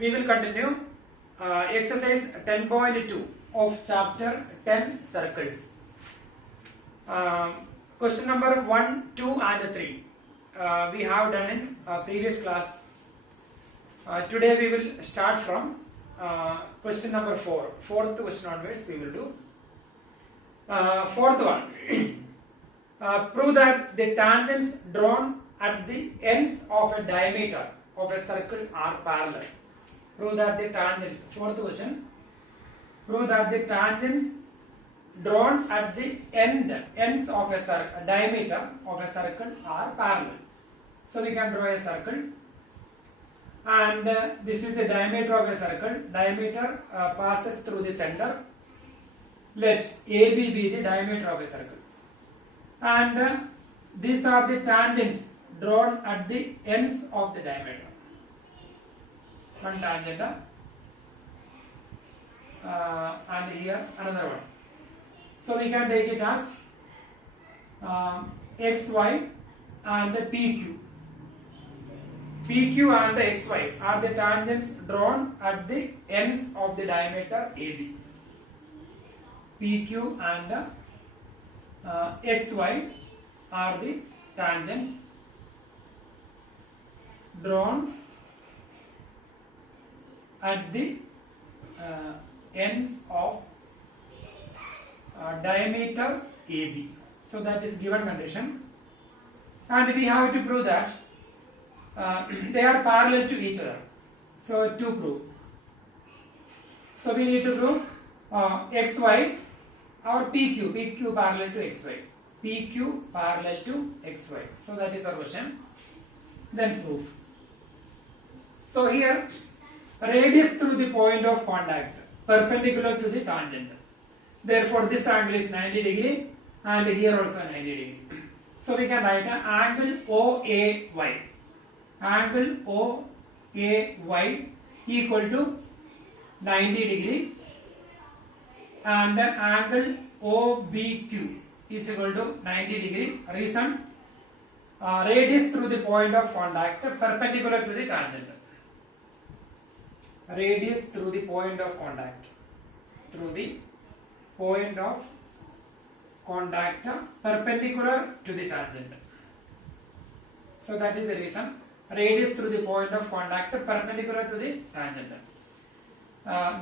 we will continue exercise 10.2 of chapter 10 circles. Question number 1, 2 and 3 we have done in previous class. Today we will start from question number 4. Fourth question onwards we will do. Fourth one. Prove that the tangents drawn at the ends of a diameter of a circle are parallel. Prove that the tangents. Fourth question. Prove that the tangents drawn at the ends of a diameter of a circle are parallel. So we can draw a circle, and this is the diameter of a circle. Diameter passes through the center. Let AB be the diameter of a circle, and these are the tangents drawn at the ends of the diameter. One tangent, and here another one. So we can take it as XY and PQ. PQ and XY are the tangents drawn at the ends of the diameter AB. PQ and XY are the tangents drawn at the ends of diameter AB. So that is given condition, and we have to prove that they are parallel to each other. So to prove, so we need to prove XY or PQ parallel to XY, PQ parallel to XY. So that is our question. Then proof. So here radius through the point of contact perpendicular to the tangent. Therefore this angle is 90 degree and here also 90 degree. So we can write an angle OAY. Angle OAY equal to 90 degree, and the angle OBQ is equal to 90 degree. Reason, radius through the point of contact perpendicular to the tangent. Radius through the point of contact, perpendicular to the tangent. So that is the reason. Radius through the point of contact perpendicular to the tangent.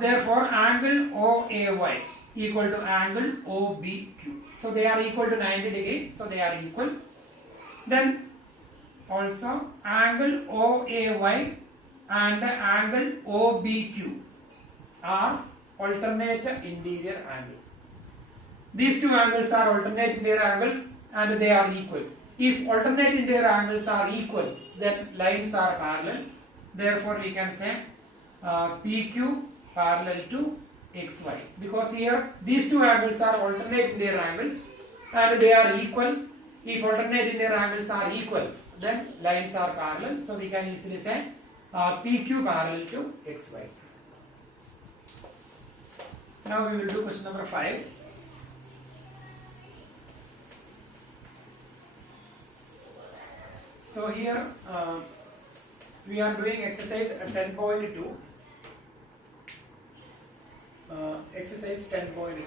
Therefore angle OAY equal to angle OBQ. So they are equal to 90 degree. So they are equal. Then also angle OAY and angle OBQ are alternate interior angles. These two angles are alternate interior angles and they are equal. If alternate interior angles are equal, then lines are parallel. Therefore we can say PQ parallel to XY, because here these two angles are alternate interior angles and they are equal. If alternate interior angles are equal, then lines are parallel. So we can easily say PQ parallel to XY. Now we will do question number 5. So here we are doing exercise 10.2. Exercise 10.2.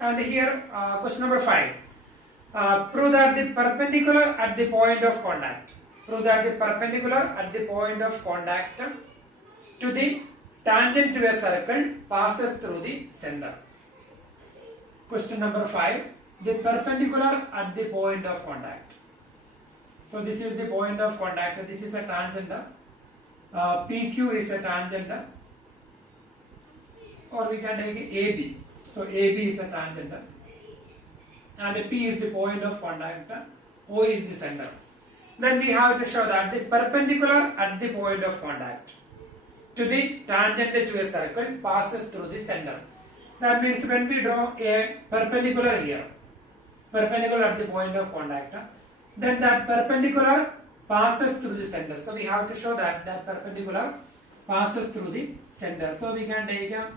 And here question number 5. Prove that the perpendicular at the point of contact. Prove that the perpendicular at the point of contact to the tangent to a circle passes through the center. Question number 5. The perpendicular at the point of contact. So this is the point of contact. This is a tangent. PQ is a tangent. Or we can take AB. So AB is a tangent. And P is the point of contact. O is the center. Then we have to show that the perpendicular at the point of contact to the tangent to a circle passes through the center. That means when we draw a perpendicular here, perpendicular at the point of contact, then that perpendicular passes through the center. So we have to show that that perpendicular passes through the center. So we can take a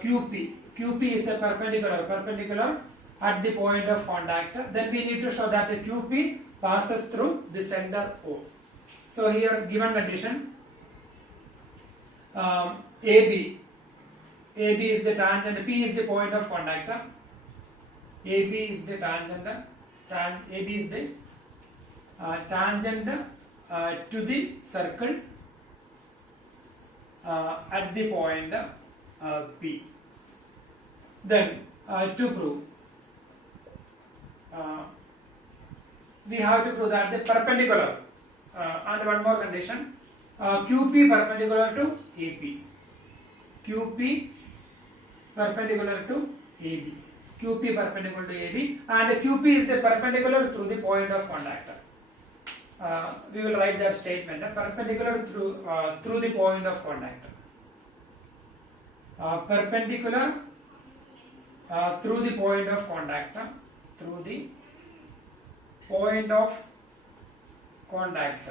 QP. QP is a perpendicular at the point of contact. Then we need to show that the QP passes through the center O. So here given condition, AB is the tangent, P is the point of contact. AB is the tangent. AB is the tangent to the circle at the point P. Then to prove, we have to prove that the perpendicular and one more condition, QP perpendicular to AP. QP perpendicular to AB. QP perpendicular to AB, and QP is the perpendicular through the point of contact. We will write that statement, perpendicular through the point of contact. Perpendicular through the point of contact. Through the point of contact.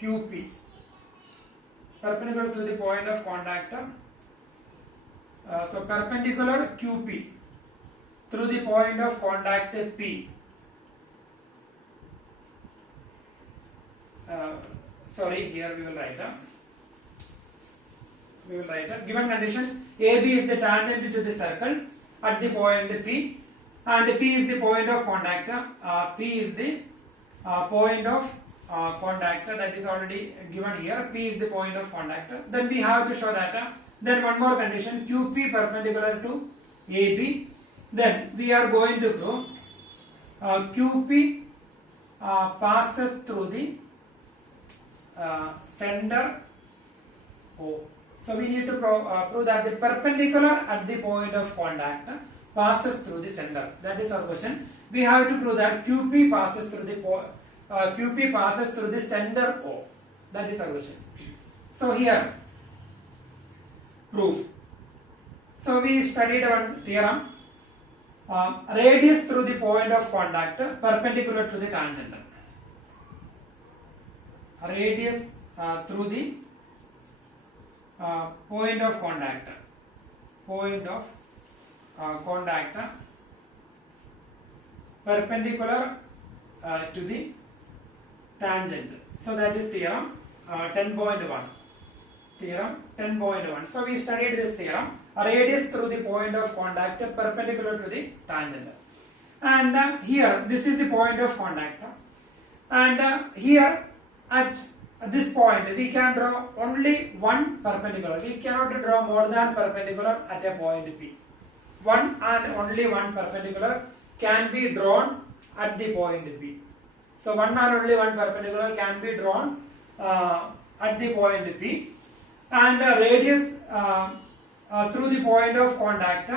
QP. Perpendicular through the point of contact. So perpendicular QP through the point of contact P. Sorry, here we will write. Given conditions, AB is the tangent to the circle at the point P, and P is the point of contact. P is the point of contact, that is already given here. P is the point of contact. Then we have to show that. Then one more condition, QP perpendicular to AB. Then we are going to prove QP passes through the center O. So we need to prove that the perpendicular at the point of contact passes through the center. That is our question. We have to prove that QP passes through the center O. That is our question. So here, proof. So we studied one theorem. Radius through the point of contact perpendicular to the tangent. Radius through the point of contact. Perpendicular to the tangent. So that is theorem 10.1. Theorem 10.1. So we studied this theorem. Radius through the point of contact perpendicular to the tangent. And here, this is the point of contact. And here, at this point, we can draw only one perpendicular. We cannot draw more than perpendicular at a point P. One and only one perpendicular can be drawn at the point P. So one and only one perpendicular can be drawn at the point P. And radius through the point of contact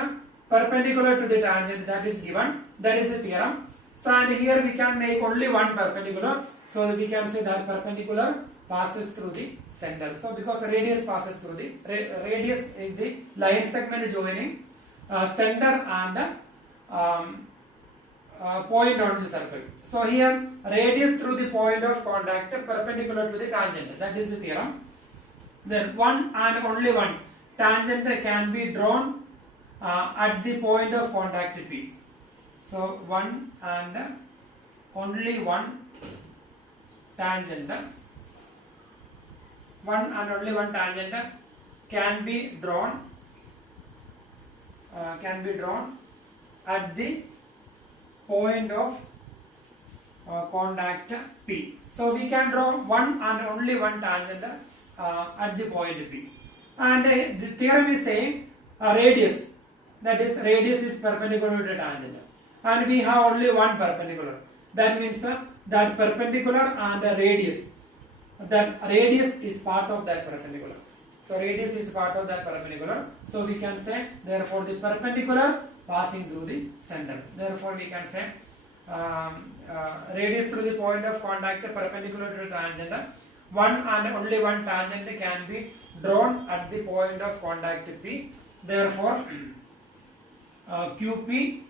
perpendicular to the tangent, that is given. That is the theorem. So and here we can make only one perpendicular. So we can say that perpendicular passes through the center. So because radius passes through the radius is the line segment joining center and point on the circle. So here radius through the point of contact perpendicular to the tangent. That is the theorem. Then one and only one tangent can be drawn at the point of contact P. So one and only one tangent. One and only one tangent can be drawn at the point of contact P. So we can draw one and only one tangent at the point P. And the theorem is saying radius, that is radius is perpendicular to the tangent, and we have only one perpendicular. That means that perpendicular and radius, that radius is part of that perpendicular. So radius is part of that perpendicular. So we can say therefore the perpendicular passing through the center. Therefore we can say radius through the point of contact perpendicular to the tangent. One and only one tangent can be drawn at the point of contact P. Therefore QP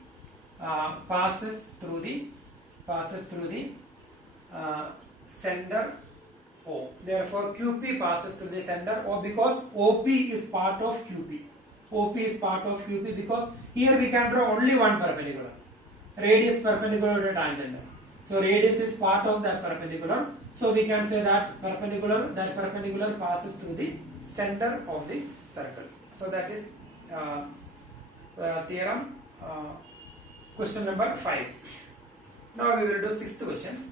passes through the center O. Therefore QP passes through the center O because OP is part of QP. OP is part of QP because here we can draw only one perpendicular. Radius perpendicular to the tangent. So radius is part of that perpendicular. So we can say that perpendicular passes through the center of the circle. So that is theorem question number 5. Now we will do 6th question.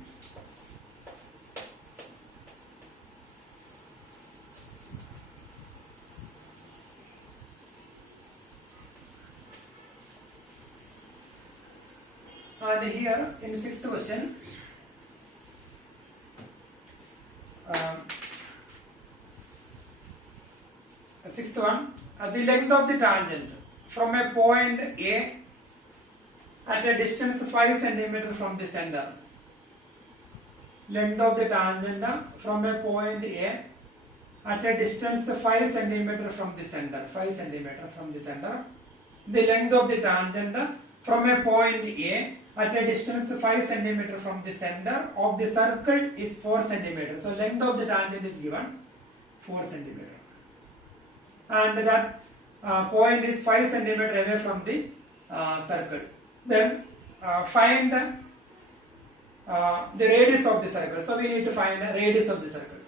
And here in 6th question, sixth one, the length of the tangent from a point A at a distance 5 centimeter from the center. Length of the tangent from a point A at a distance 5 centimeter from the center. 5 centimeter from the center. The length of the tangent from a point A at a distance 5 centimeter from the center of the circle is 4 centimeter. So length of the tangent is given 4 centimeter. And that point is 5 centimeter away from the circle. Then find the radius of the circle. So we need to find the radius of the circle.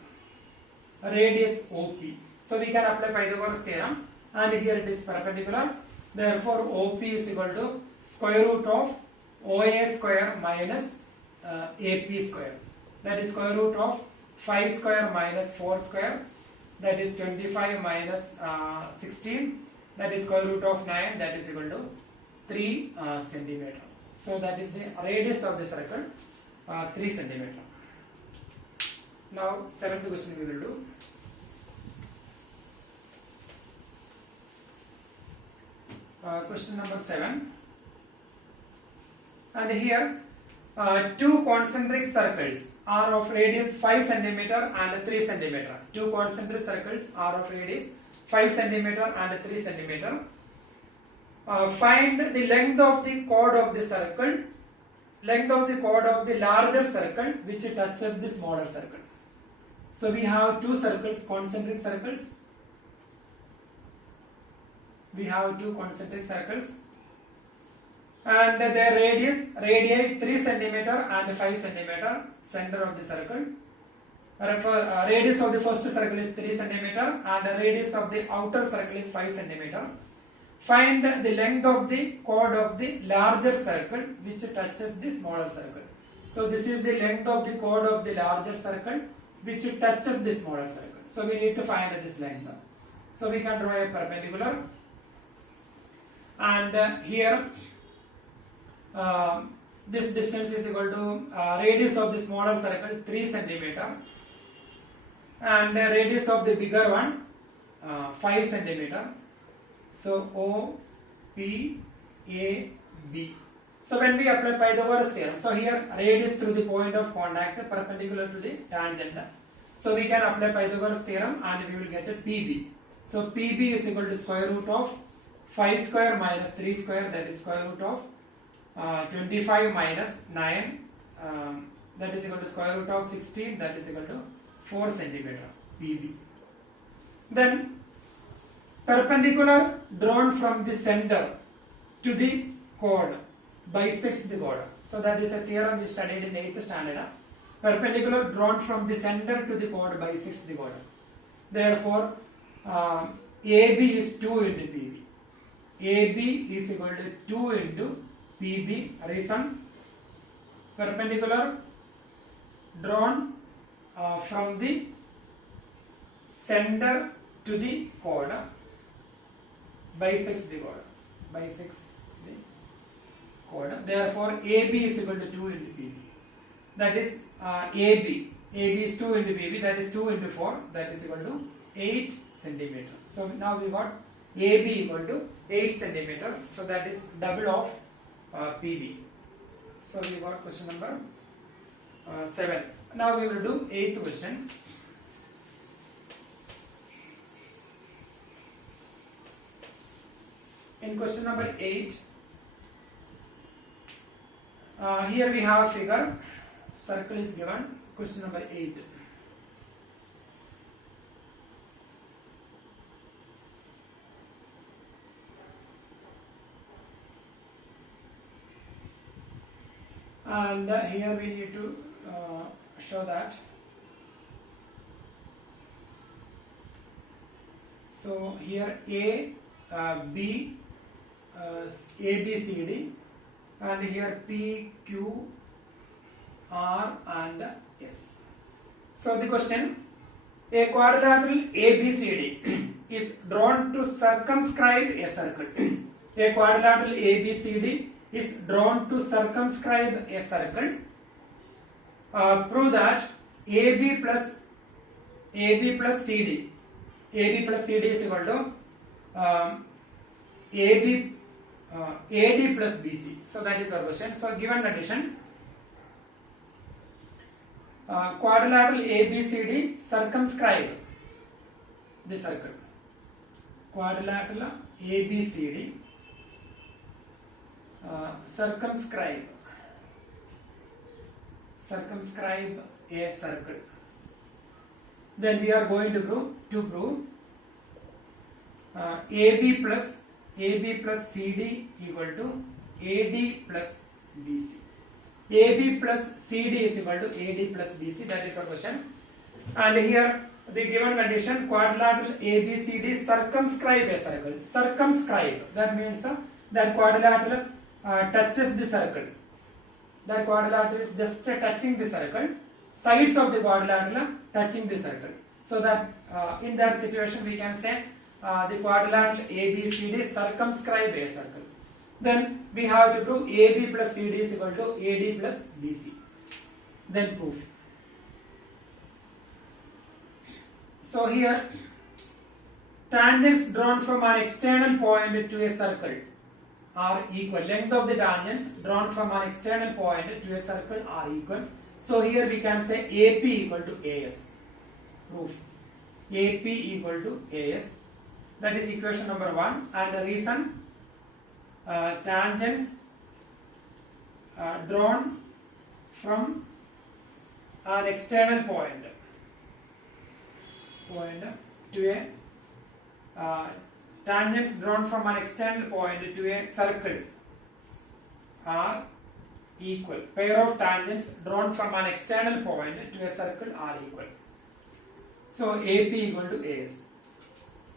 Radius OP. So we can apply Pythagoras theorem, and here it is perpendicular. Therefore OP is equal to square root of OA square minus AP square. That is square root of 5 square minus 4 square. That is 25 minus 16. That is square root of 9. That is equal to 3 centimeter. So that is the radius of the circle, 3 centimeter. Now 7th question we will do. Question number 7. And here two concentric circles are of radius 5 centimeter and 3 centimeter. Two concentric circles are of radius 5 centimeter and 3 centimeter. Find the length of the chord of the circle, length of the chord of the larger circle which touches the smaller circle. So we have two circles, concentric circles. We have two concentric circles, and their radii 3 centimeter and 5 centimeter, center of the circle. Radius of the first circle is 3 centimeter and the radius of the outer circle is 5 centimeter. Find the length of the chord of the larger circle which touches the smaller circle. So this is the length of the chord of the larger circle which touches the smaller circle. So we need to find this length. So we can draw a perpendicular, and here this distance is equal to radius of the smaller circle 3 centimeter and the radius of the bigger one 5 centimeter. So O, P, A, B. So when we apply Pythagoras theorem, so here radius through the point of contact perpendicular to the tangent. So we can apply Pythagoras theorem and we will get a PB. So PB is equal to square root of 5 square minus 3 square, that is square root of 25 minus 9, that is equal to square root of 16, that is equal to 4 centimeter PB. Then perpendicular drawn from the center to the chord bisects the chord. So that is a theorem we studied in 8th standard. Perpendicular drawn from the center to the chord bisects the chord. Therefore AB is 2 into PB. AB is equal to 2 into PB. Reason: perpendicular drawn from the center to the chord bisects the chord. Bisects the chord. Therefore AB is equal to 2 into PB. That is AB. AB is 2 into PB. That is 2 into 4. That is equal to 8 centimeter. So now we got AB equal to 8 centimeter. So that is double of PB. So we got question number 7. Now we will do 8th question. In question number 8, here we have a figure. Circle is given. Question number 8. and here we need to show that. So here A, B, A, B, C, D, and here P, Q, R and S. So the question, a quadrilateral ABCD is drawn to circumscribe a circle. A quadrilateral ABCD is drawn to circumscribe a circle. Prove that AB plus CD, AB plus CD is equal to AD plus BC. So that is our question. So given condition, quadrilateral ABCD circumscribe the circle. Quadrilateral ABCD circumscribe a circle. Then we are going to prove AB plus CD equal to AD plus BC. AB plus CD is equal to AD plus BC. That is our question. And here the given condition, quadrilateral ABCD circumscribe a circle. Circumscribe, that means that quadrilateral touches the circle. That quadrilateral is just touching the circle. Sides of the quadrilateral touching the circle. So that in that situation we can say the quadrilateral ABCD circumscribe a circle. Then we have to prove AB plus CD is equal to AD plus BC. Then proof. So here, tangents drawn from an external point to a circle are equal. Length of the tangents drawn from an external point to a circle are equal. So here we can say AP equal to AS. Proof. AP equal to AS. That is equation number 1. And the reason, tangents drawn from an external point to a tangents drawn from an external point to a circle are equal. Pair of tangents drawn from an external point to a circle are equal. So AP equal to AS.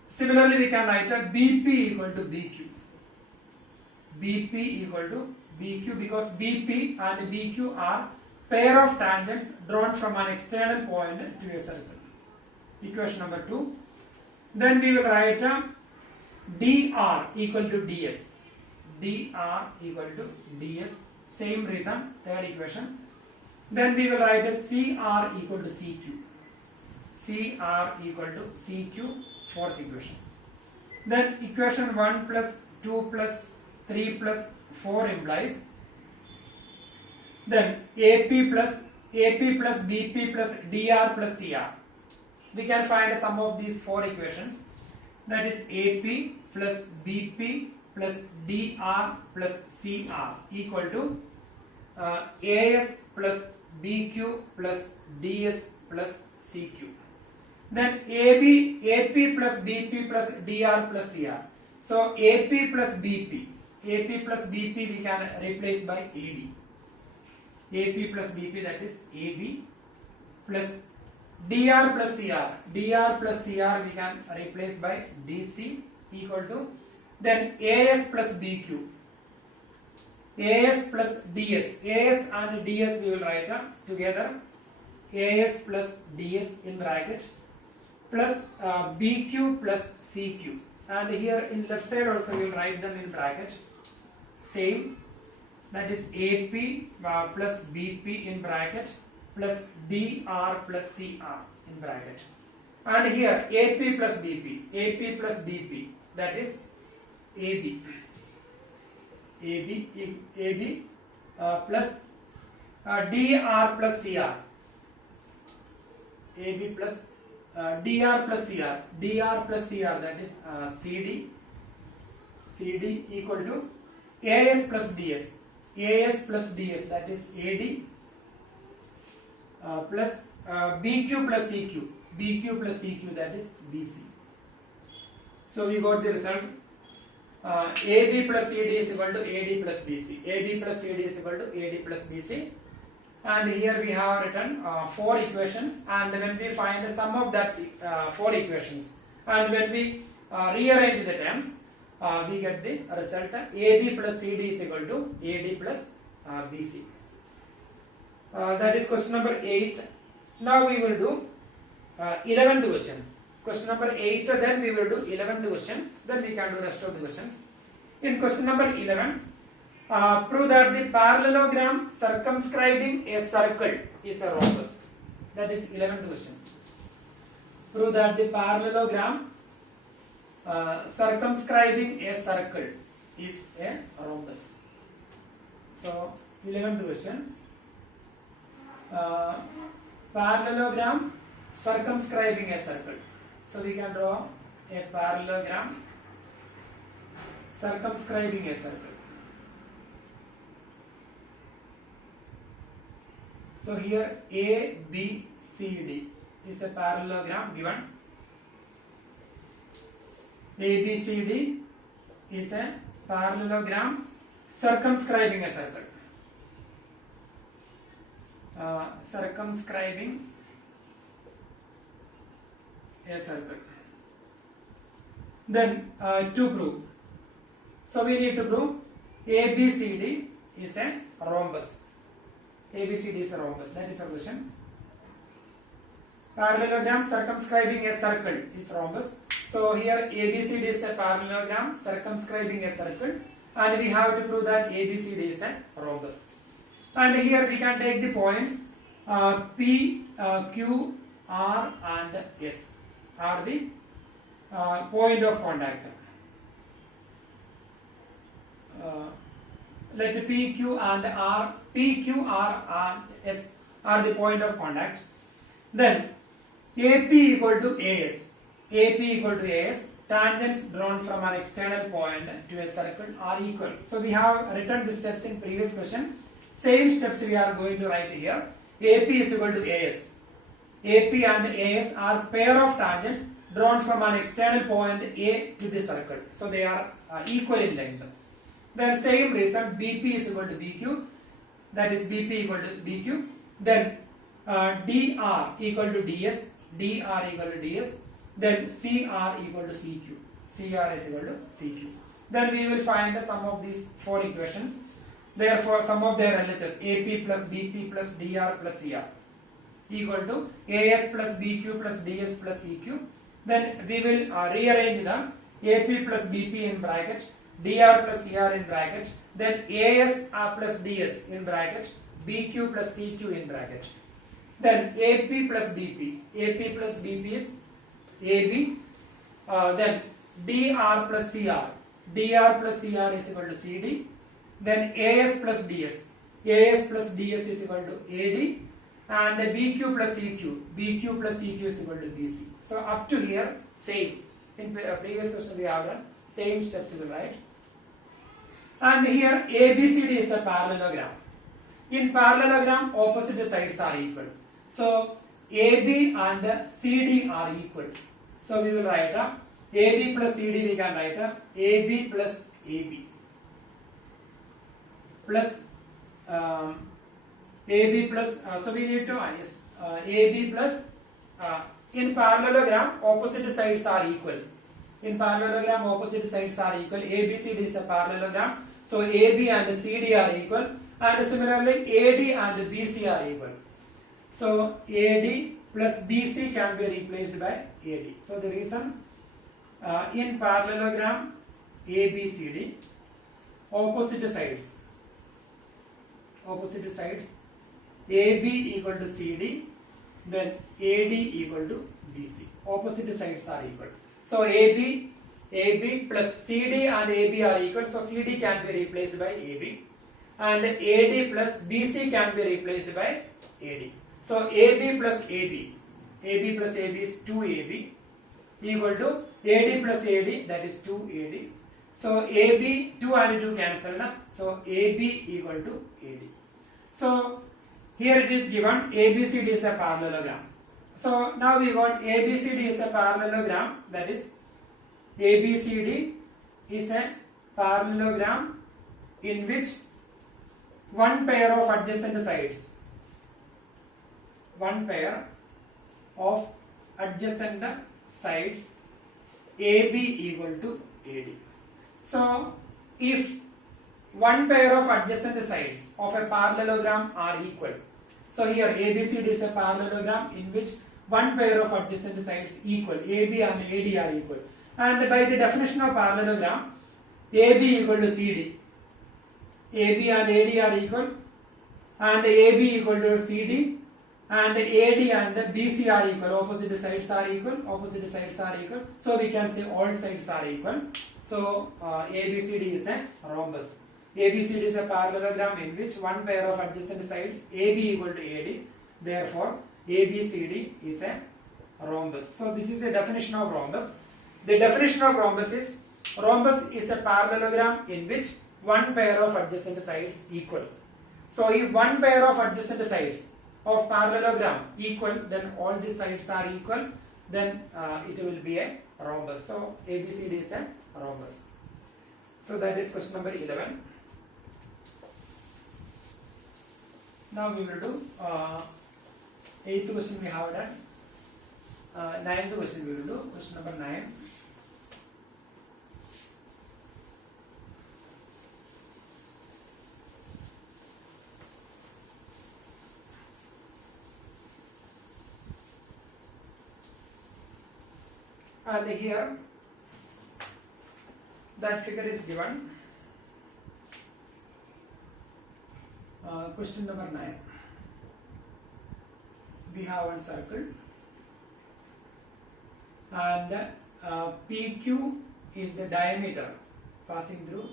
Similarly, we can write a BP equal to BQ. BP equal to BQ because BP and BQ are pair of tangents drawn from an external point to a circle. Equation number 2. Then we will write dr equal to ds. dr equal to ds. Same reason, third equation. Then we will write cr equal to cq. cr equal to cq, fourth equation. Then equation 1 plus 2 plus 3 plus 4 implies then AP plus BP plus dr plus cr. We can find the sum of these 4 equations. That is AP plus BP plus dr plus cr equal to AS plus BQ plus DS plus CQ. Then AP plus BP plus dr plus cr. So AP plus BP we can replace by AB. AP plus BP, that is AB, plus dr plus cr we can replace by DC equal to then AS plus BQ, AS plus DS, AS and DS we will write together, AS plus DS in bracket plus BQ plus CQ, and here in left side also we will write them in bracket same, that is AP plus BP in bracket plus dr plus cr in bracket, and here AP plus BP, that is AB plus dr plus cr, AB plus dr plus cr, that is CD equal to AS plus DS, that is AD plus BQ plus CQ, that is BC. So we got the result. AB plus CD is equal to AD plus BC. AB plus CD is equal to AD plus BC. And here we have written 4 equations, and when we find the sum of that 4 equations, and when we rearrange the terms, we get the result AB plus CD is equal to AD plus BC. That is question number 8. Now we will do 11th question. Question number 8, then we will do 11th question, then we can do rest of the questions. In question number 11, prove that the parallelogram circumscribing a circle is a rhombus. That is 11th question. Prove that the parallelogram circumscribing a circle is a rhombus. So 11th question. Parallelogram circumscribing a circle. So we can draw a parallelogram circumscribing a circle. So here A, B, C, D is a parallelogram given. A, B, C, D is a parallelogram circumscribing a circle. Circumscribing a circle. Then to prove, so we need to prove ABCD is a rhombus. ABCD is a rhombus. That is our question. Parallelogram circumscribing a circle is rhombus. So here ABCD is a parallelogram circumscribing a circle, and we have to prove that ABCD is a rhombus. And here we can take the points P, Q, R and S are the point of contact. Let P, Q and R, P, Q, R and S are the point of contact. Then AP equal to AS. AP equal to AS. Tangents drawn from an external point to a circle are equal. So we have written the steps in previous question. Same steps we are going to write here. AP is equal to AS. AP and AS are pair of tangents drawn from an external point A to the circle. So they are equal in length. Then same reason BP is equal to BQ. That is BP equal to BQ. Then DR equal to DS. DR equal to DS. Then CR equal to CQ. CR is equal to CQ. Then we will find the sum of these 4 equations. Therefore, sum of their LHS AP plus BP plus DR plus CR equal to AS plus BQ plus DS plus CQ. Then we will rearrange them. AP plus BP in bracket, DR plus CR in bracket, then AS plus DS in bracket, BQ plus CQ in bracket. Then AP plus BP. AP plus BP is AB. Then DR plus CR. DR plus CR is equal to CD. Then AS plus DS. AS plus DS is equal to AD. And BQ plus EQ. BQ plus EQ is equal to BC. So up to here, same. In previous question we have done same steps we will write. And here ABCD is a parallelogram. In parallelogram, opposite sides are equal. So AB and CD are equal. So we will write AB plus CD. We can write AB plus AB plus AB plus. So we need to AB plus. In parallelogram, opposite sides are equal. In parallelogram, opposite sides are equal. ABCD is a parallelogram. So AB and CD are equal. And similarly, AD and BC are equal. So AD plus BC can be replaced by AD. So the reason in parallelogram ABCD, opposite sides AB equal to CD, then AD equal to BC. Opposite sides are equal. So AB plus CD and AB are equal. So CD can be replaced by AB. And AD plus BC can be replaced by AD. So AB plus AB plus AB is 2AB equal to AD plus AD, that is 2AD. So AB, 2 and 2 cancel. So AB equal to AD. So here it is given ABCD is a parallelogram. So now we got ABCD is a parallelogram, that is ABCD is a parallelogram in which one pair of adjacent sides, one pair of adjacent sides AB equal to AD. So if one pair of adjacent sides of a parallelogram are equal, so here ABCD is a parallelogram in which one pair of adjacent sides equal, AB and AD are equal, and by the definition of parallelogram, AB equal to CD, AB and AD are equal, and AB equal to CD, and AD and BC are equal, opposite sides are equal, opposite sides are equal, so we can say all sides are equal. So ABCD is a rhombus. ABCD is a parallelogram in which one pair of adjacent sides AB equal to AD, therefore ABCD is a rhombus. So this is the definition of rhombus. The definition of rhombus is a parallelogram in which one pair of adjacent sides equal. So if one pair of adjacent sides of parallelogram equal, then all the sides are equal, then it will be a rhombus. So ABCD is a rhombus. So that is question number 11. Now we will do 8th question we have done. 9th question we will do, question number 9. And here that figure is given. Question number 9. We have one circle and PQ is the diameter passing through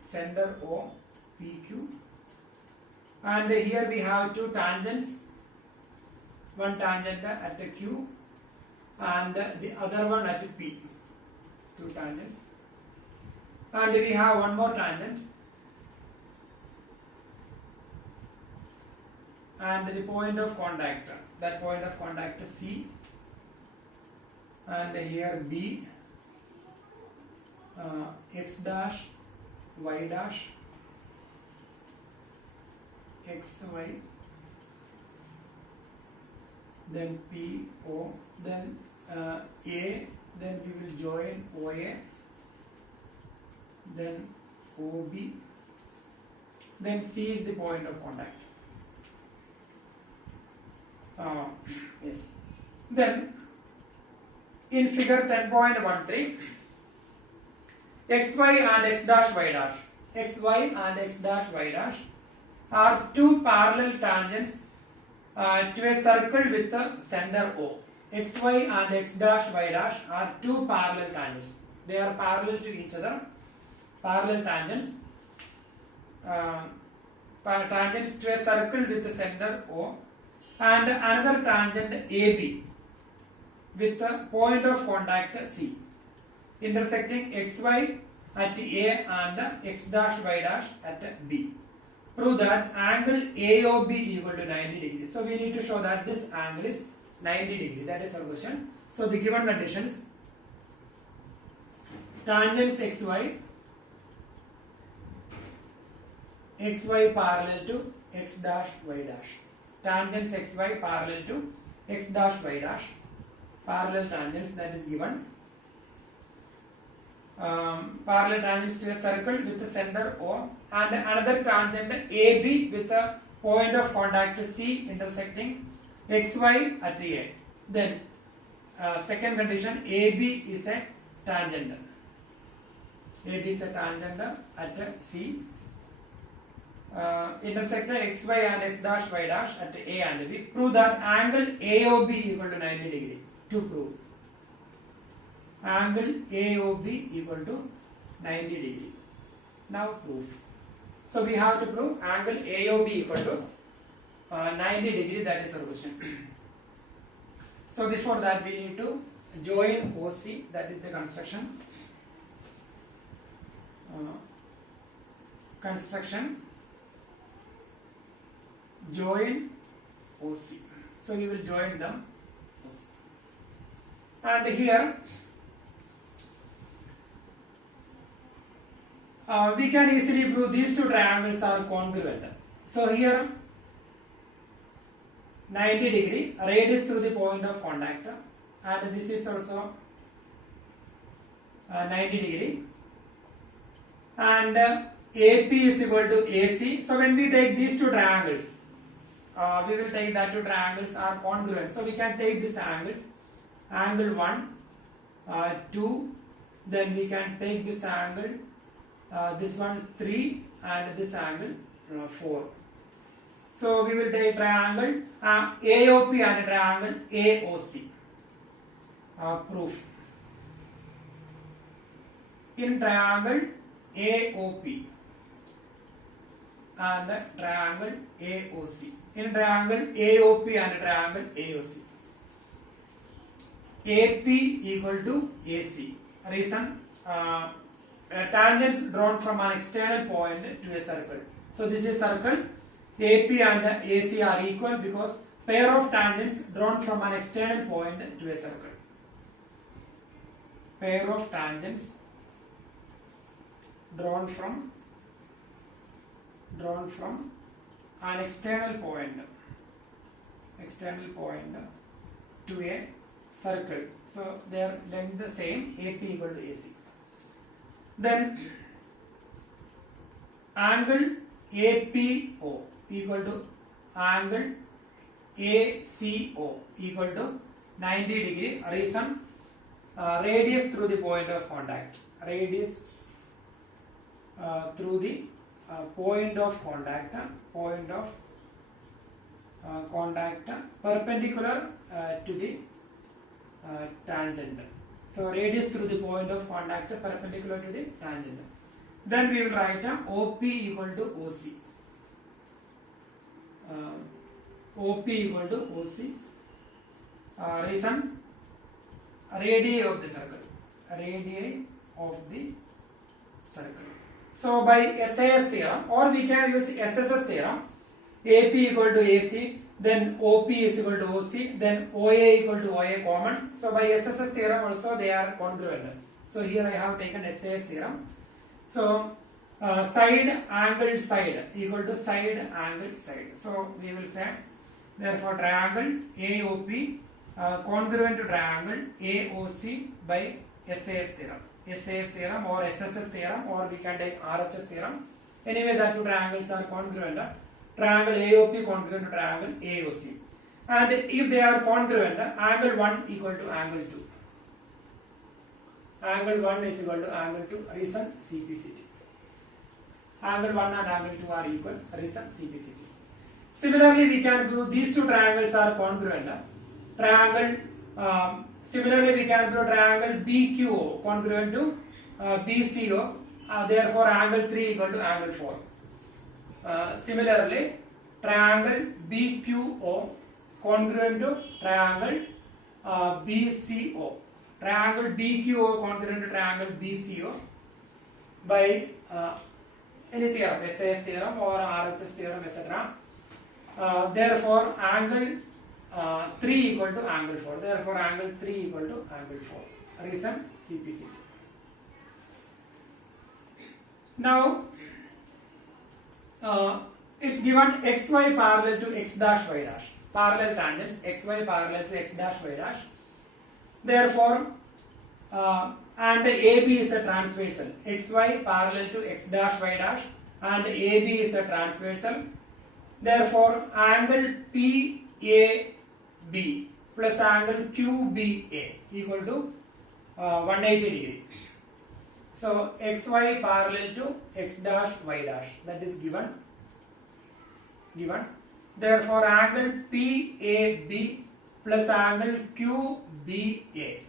center O, PQ, and here we have two tangents, one tangent at Q and the other one at P, two tangents, and we have one more tangent and the point of contact, that point of contact is C, and here B, X dash, Y dash, X, Y, then P, O, then A, then we will join OA, then OB, then C is the point of contact. Yes. Then in figure 10.13, XY and X dash Y dash, XY and X dash Y dash are two parallel tangents to a circle with a center O. XY and X dash Y dash are two parallel tangents. They are parallel to each other. Parallel tangents. Tangents to a circle with a center O, and another tangent AB with a point of contact C, intersecting XY at A and X dash Y dash at B. Prove that angle AOB equal to 90 degrees. So we need to show that this angle is 90 degrees. That is our question. So the given conditions: tangents XY, XY parallel to X dash Y dash. Tangents XY parallel to X dash Y dash. Parallel tangents, that is given. Parallel tangents to a circle with the center O, and another tangent AB with a point of contact C intersecting XY at A. Then second condition, AB is a tangent. AB is a tangent at C. Intersect XY and X dash Y dash at A and B. Prove that angle AOB equal to 90 degree. To prove angle AOB equal to 90 degree. Now proof. So we have to prove angle AOB equal to 90 degree. That is our question. So before that we need to join OC. That is the construction. Join OC. So we will join them. And here we can easily prove these two triangles are congruent. So here 90 degree radius through the point of contact, and this is also 90 degree, and AP is equal to AC. So when we take these two triangles, we will take that two triangles are congruent. So we can take these angles, angle 1, 2, then we can take this angle, this one 3, and this angle 4. So we will take triangle AOP and triangle AOC. Proof. In triangle AOP and triangle AOC. In triangle AOP and triangle AOC, AP equal to AC. Reason, tangents drawn from an external point to a circle. So this is circle. AP and AC are equal because pair of tangents drawn from an external point to a circle. Pair of tangents drawn from an external point to a circle. So their length the same, AP equal to AC. Then angle APO equal to angle ACO equal to 90 degree. Reason, radius through the point of contact. Radius through the point of contact perpendicular to the tangent. So radius through the point of contact perpendicular to the tangent. Then we will write OP equal to OC. OP equal to OC. Reason, radii of the circle. Radii of the circle. So by SAS theorem, or we can use SSS theorem, AP equal to AC, then OP is equal to OC, then OA equal to OA common. So by SSS theorem also they are congruent. So here I have taken SAS theorem. So side angle side equal to side angle side. So we will say therefore triangle AOP congruent to triangle AOC by SAS theorem. SAS theorem or SSS theorem, or we can take RHS theorem. Anyway, the two triangles are congruent. Triangle AOP congruent to triangle AOC. And if they are congruent, angle 1 equal to angle 2. Angle 1 is equal to angle 2. Reason, CPCT. Angle 1 and angle 2 are equal. Reason, CPCT. Similarly, we can prove these two triangles are congruent. Similarly, we can prove triangle BQO congruent to BCO. Therefore, angle 3 equal to angle 4. Similarly, triangle BQO congruent to triangle BCO. Triangle BQO congruent to triangle BCO by any theorem, SAS theorem or RHS theorem, etc. Therefore, angle 3 equal to angle 4. Therefore, angle 3 equal to angle 4. Reason, CPCT. Now, it's given xy parallel to x dash y dash. Parallel tangents, xy parallel to x dash y dash. Therefore, and AB is a transversal. xy parallel to x dash y dash and AB is a transversal. Therefore, angle PAB plus angle QBA equal to 180 degree. So, xy parallel to x dash y dash, that is given. Therefore, angle PAB plus angle QBA.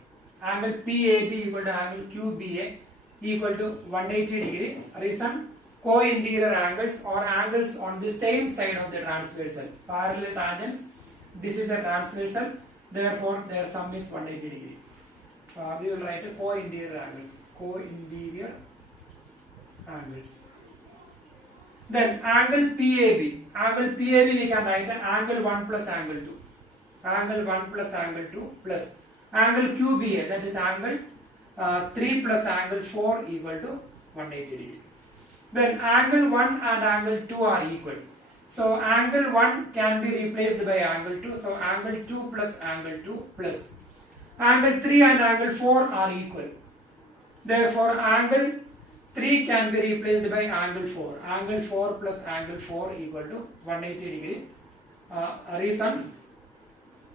Angle PAB equal to angle QBA equal to 180 degree. Reason, co-interior angles or angles on the same side of the transversal. Parallel tangents, this is a transversal, therefore their sum is 180 degree. We will write a co-interior angles. Co-interior angles. Then angle PAB. Angle PAB we can write angle 1 plus angle 2. Angle 1 plus angle 2 plus angle QBA, that is angle 3 plus angle 4 equal to 180 degree. then angle 1 and angle 2 are equal. So angle 1 can be replaced by angle 2. So angle 2 plus angle 2 plus angle 3 and angle 4 are equal. Therefore angle 3 can be replaced by angle 4. Angle 4 plus angle 4 equal to 180 degree. Reason,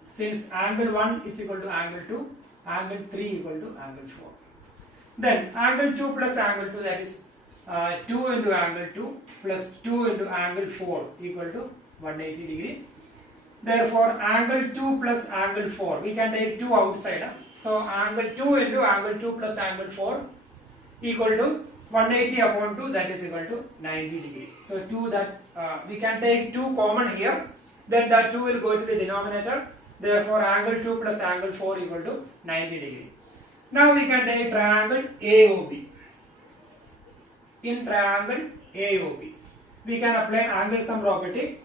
since angle 1 is equal to angle 2, angle 3 equal to angle 4. Then angle 2 plus angle 2, that is 2 into angle 2 plus 2 into angle 4 equal to 180 degree. Therefore angle 2 plus angle 4, we can take 2 outside. So angle 2 into angle 2 plus angle 4 equal to 180 upon 2, that is equal to 90 degree. So 2 that we can take 2 common here, then that 2 will go to the denominator. Therefore angle 2 plus angle 4 equal to 90 degree. Now we can take triangle AOB. In triangle AOB, we can apply angle sum property.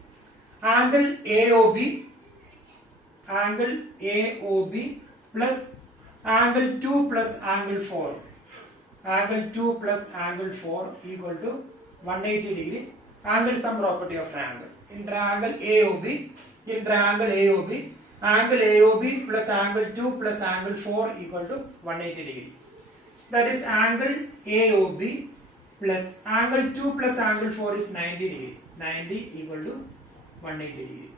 Angle AOB plus angle 2 plus angle 4. Angle 2 plus angle 4 equal to 180 degree. Angle sum property of triangle. In triangle AOB, angle AOB plus angle 2 plus angle 4 equal to 180 degree. That is angle AOB plus angle 2 plus angle 4 is 90 degree. 90 equal to 180 degree.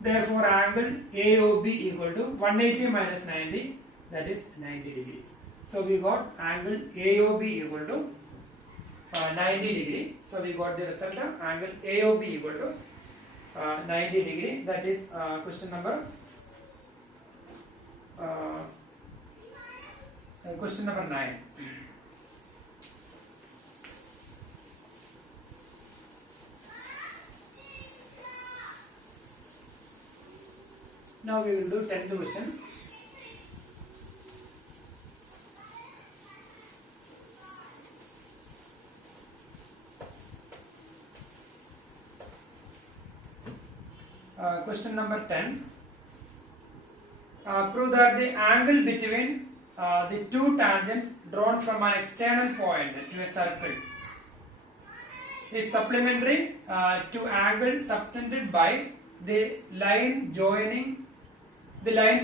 Therefore angle AOB equal to 180 minus 90, that is 90 degree. So we got angle AOB equal to 90 degree. So we got the result of angle AOB equal to 90 degree. That is question number 9. Now we will do 10th question. Question number 10. Prove that the angle between the two tangents drawn from an external point to a circle is supplementary to angle subtended by the line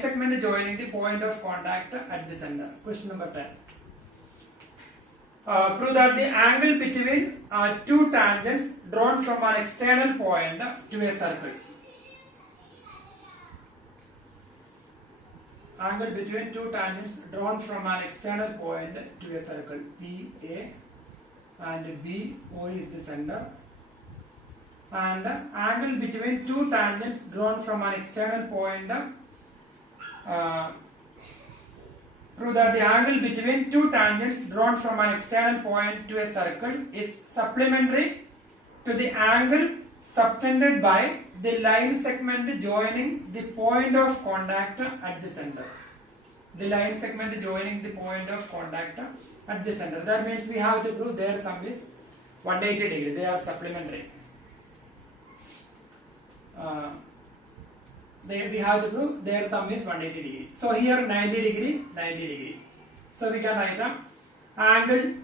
segment joining the point of contact at the center. Question number 10. Prove that the angle between two tangents drawn from an external point to a circle. Angle between two tangents drawn from an external point to a circle. PA and BO is the center. And angle between two tangents drawn from an external point. Prove that the angle between two tangents drawn from an external point to a circle is supplementary to the angle subtended by the line segment joining the point of contact at the center. The line segment joining the point of contact at the center. That means we have to prove their sum is 180 degree. They are supplementary. We have to prove their sum is 180 degree. So here 90 degree, 90 degree. So we can write up angle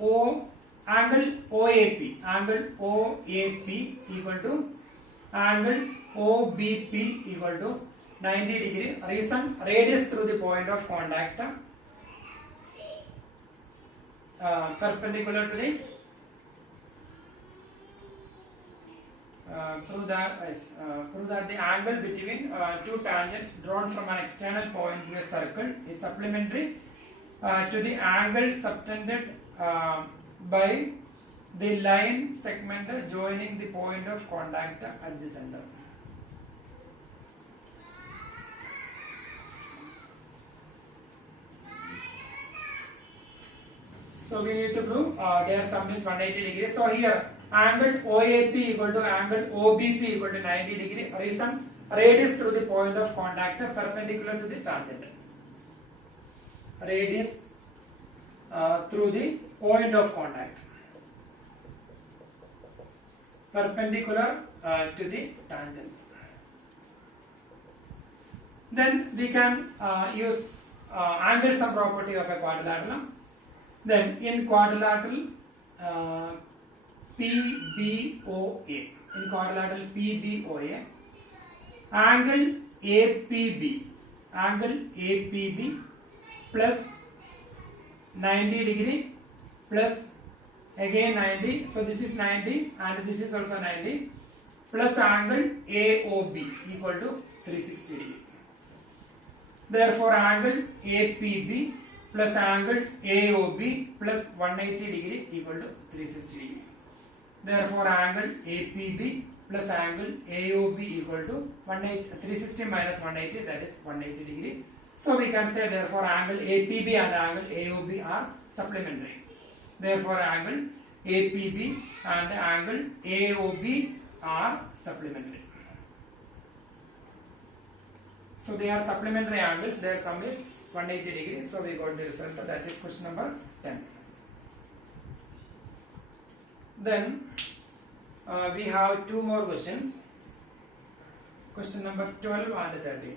OAP equal to angle OBP equal to 90 degree. Reason, radius through the point of contact perpendicular to the prove that the angle between two tangents drawn from an external point to a circle is supplementary to the angle subtended by the line segment joining the point of contact at the center. So we need to prove their sum is 180 degree. So here angle OAP equal to angle OBP equal to 90 degree. Reason, radius through the point of contact perpendicular to the tangent. Radius through the point of contact perpendicular to the tangent. Then we can use angle sum property of a quadrilateral. Then in quadrilateral PBOA, in quadrilateral PBOA, angle APB plus 90 degree plus again 90, so this is 90 and this is also 90, plus angle AOB equal to 360 degree. Therefore angle APB plus angle AOB plus 180 degree equal to 360 degree. Therefore angle APB plus angle AOB equal to 360 minus 180, that is 180 degree. So we can say therefore angle APB and angle AOB are supplementary. Therefore angle APB and angle AOB are supplementary. So they are supplementary angles, their sum is 180 degree. So we got the result, that is question number 10. Then we have two more questions. Question number 12 and 13.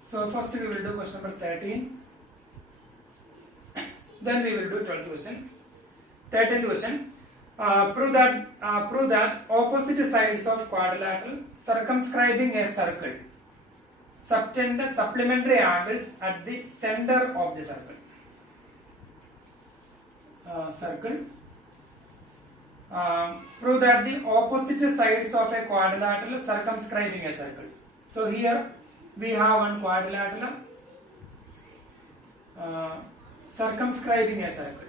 So first we will do question number 13. Then we will do 12th question. 13th question. Prove that opposite sides of quadrilateral circumscribing a circle subtend supplementary angles at the center of the circle. Prove that the opposite sides of a quadrilateral circumscribing a circle. So here we have one quadrilateral circumscribing a circle.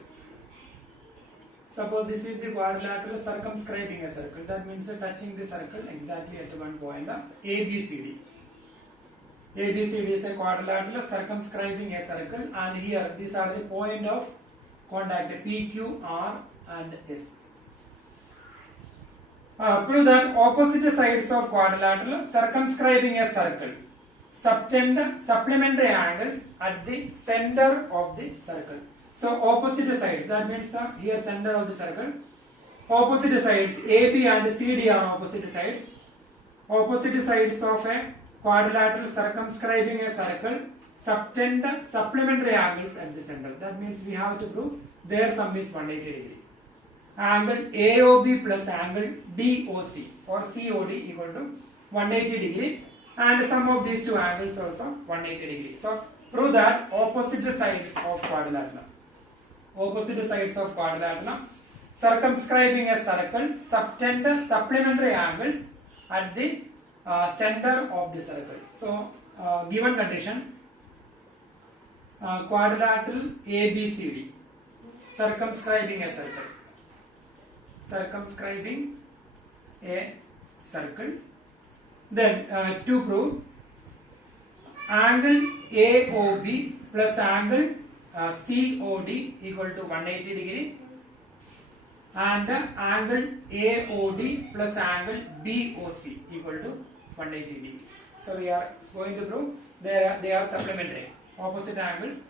Suppose this is the quadrilateral circumscribing a circle. That means touching the circle exactly at one point ABCD. ABCD is a quadrilateral circumscribing a circle, and here these are the point of contact P, Q, R and S. Prove that opposite sides of quadrilateral circumscribing a circle subtend supplementary angles at the center of the circle. So opposite sides, that means here center of the circle. Opposite sides AB and CD are opposite sides. Opposite sides of a quadrilateral circumscribing a circle subtend supplementary angles at the center. That means we have to prove their sum is 180 degree. Angle AOB plus angle DOC or COD equal to 180 degree, and sum of these two angles also 180 degree. So prove that opposite sides of quadrilateral circumscribing a circle subtend supplementary angles at the center of the circle. So given condition, quadrilateral ABCD circumscribing a circle, then to prove angle AOB plus angle COD equal to 180 degree, and angle AOD plus angle BOC equal to 180 degree. So we are going to prove they are supplementary. Opposite angles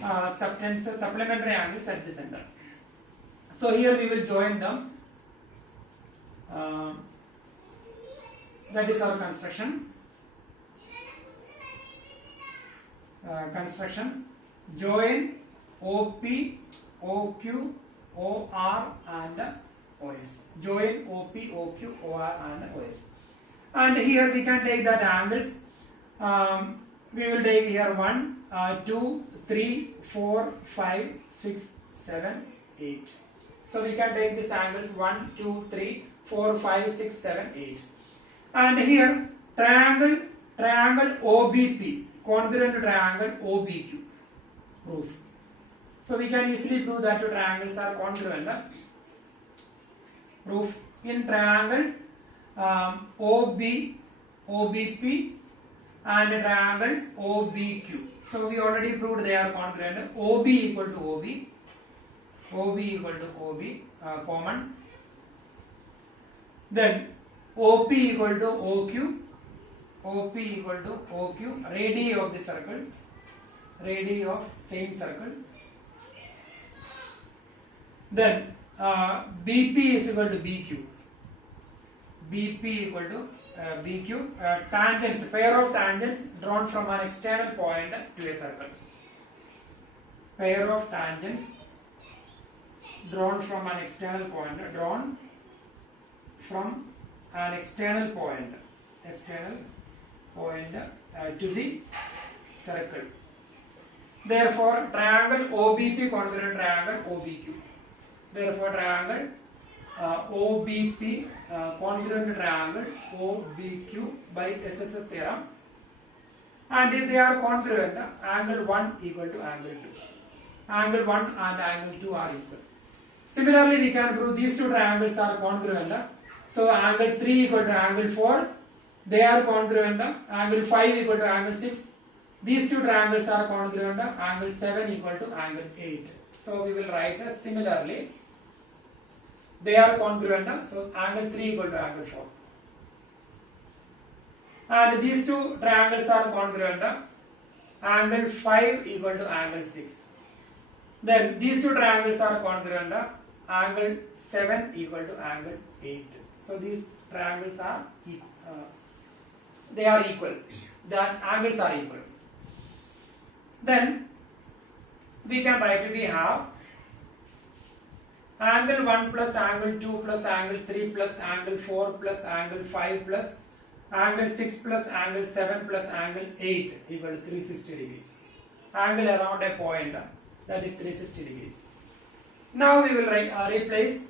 subtend supplementary angles at the center. So here we will join them. That is our construction. Join OP, OQ, OR and OS. Join OP, OQ, OR and OS. And here we can take that angles. We will take here 1, 2, 3, 4, 5, 6, 7, 8. So we can take these angles 1, 2, 3, 4, 5, 6, 7, 8. And here triangle OBP congruent to triangle OBQ. Proof. So we can easily prove that two triangles are congruent. Proof. In triangle OBP and triangle OBQ. So we already proved they are congruent. OB equal to OB equal to OB, common. Then OP equal to OQ, radii of the circle, radii of same circle. Then BP is equal to BQ, BP equal to BQ, tangents, pair of tangents drawn from an external point to a circle. Pair of tangents drawn from an external point, to the circle. Therefore, triangle OBP congruent triangle OBQ. Therefore, triangle OBP congruent triangle OBQ by SSS theorem. And if they are congruent, angle 1 equal to angle 2. Angle 1 and angle 2 are equal. Similarly, we can prove these two triangles are congruent. So, angle 3 equal to angle 4. They are congruent. Angle 5 equal to angle 6. These two triangles are congruent. Angle 7 equal to angle 8. So, we will write similarly. They are congruent. So, angle 3 equal to angle 4. And these two triangles are congruent. Angle 5 equal to angle 6. Then these two triangles are congruent. Angle 7 equal to angle 8. So these triangles are they are equal. The angles are equal. Then we can write, we have angle 1 plus angle 2 plus angle 3 plus angle 4 plus angle 5 plus angle 6 plus angle 7 plus angle 8 equal to 360 degree. Angle around a point, that is 360 degree. Now we will replace.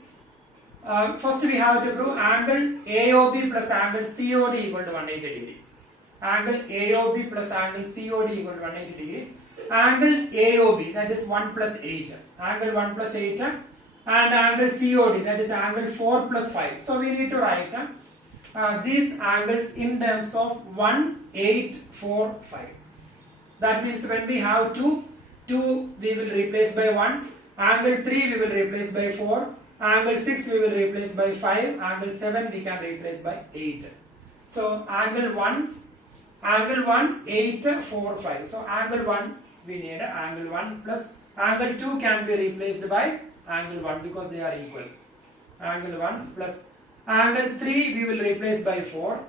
First we have to prove angle AOB plus angle COD equal to 180 degree. Angle AOB plus angle COD equal to 180 degree. Angle AOB, that is 1 plus 8. Angle 1 plus 8 and angle COD, that is angle 4 plus 5. So we need to write these angles in terms of 1, 8, 4, 5. That means when we have 2 we will replace by 1. Angle 3 we will replace by 4. Angle 6 we will replace by 5. Angle 7 we can replace by 8. So angle 1, 8, 4, 5. So angle 1 we need angle 1 plus angle 2 can be replaced by angle 1 because they are equal. Angle 1 plus angle 3 we will replace by 4.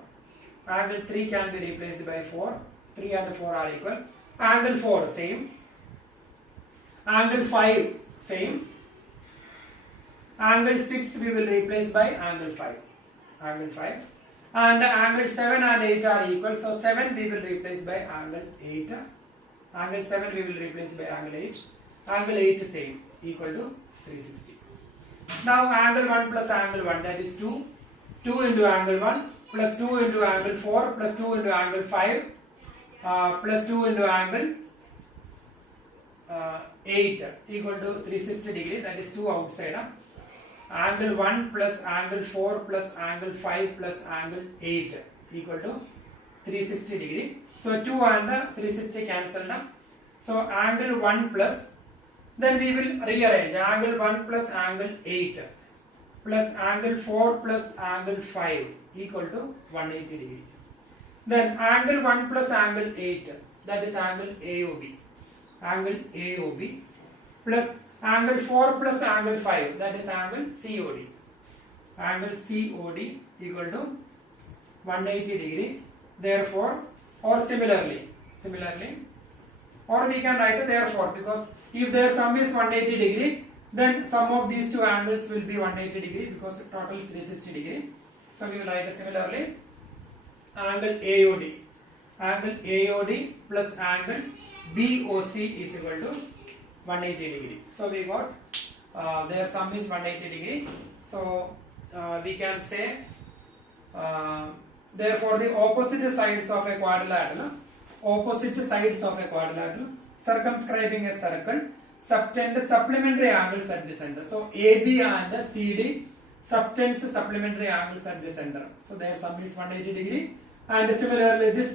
Angle 3 can be replaced by 4. 3 and 4 are equal. Angle 4 same. Angle 5 same. Angle 6 we will replace by angle 5. Angle 5. And angle 7 and 8 are equal. So 7 we will replace by angle 8. Angle 7 we will replace by angle 8. Angle 8 same, equal to 360. Now angle 1 plus angle 1, that is 2. 2 into angle 1 plus 2 into angle 4 plus 2 into angle 5 plus 2 into angle 8 equal to 360 degree, that is 2 outside. Angle 1 plus angle 4 plus angle 5 plus angle 8 equal to 360 degree. So 2 and 360 cancelled. So angle 1 plus, then we will rearrange angle 1 plus angle 8 plus angle 4 plus angle 5 equal to 180 degree. Then angle 1 plus angle 8, that is angle AOB. Angle AOB plus angle 4 plus angle 5, that is angle COD. Angle COD equal to 180 degree. Therefore, or similarly, or we can write therefore, because if their sum is 180 degree, then sum of these two angles will be 180 degree because total 360 degree. So we will write similarly angle AOD. Angle AOD plus angle BOC is equal to 180 degree. So we got their sum is 180 degree. So we can say therefore the opposite sides of a quadrilateral, circumscribing a circle, subtend supplementary angles at the center. So AB and CD subtends supplementary angles at the center. So their sum is 180 degree. And similarly this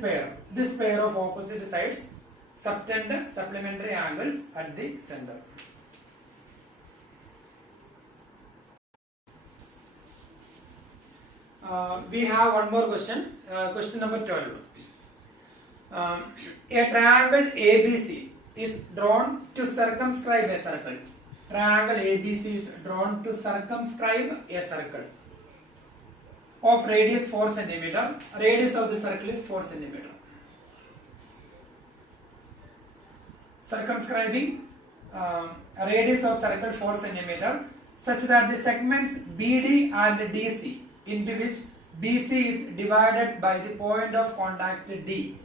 pair of opposite sides subtend supplementary angles at the center. We have one more question, question number 12. A triangle ABC is drawn to circumscribe a circle. Triangle ABC is drawn to circumscribe a circle. of radius 4 centimeter. Radius of the circle is 4 centimeter. Circumscribing radius of circle 4 centimeter such that the segments BD and DC, into which BC is divided by the point of contact D,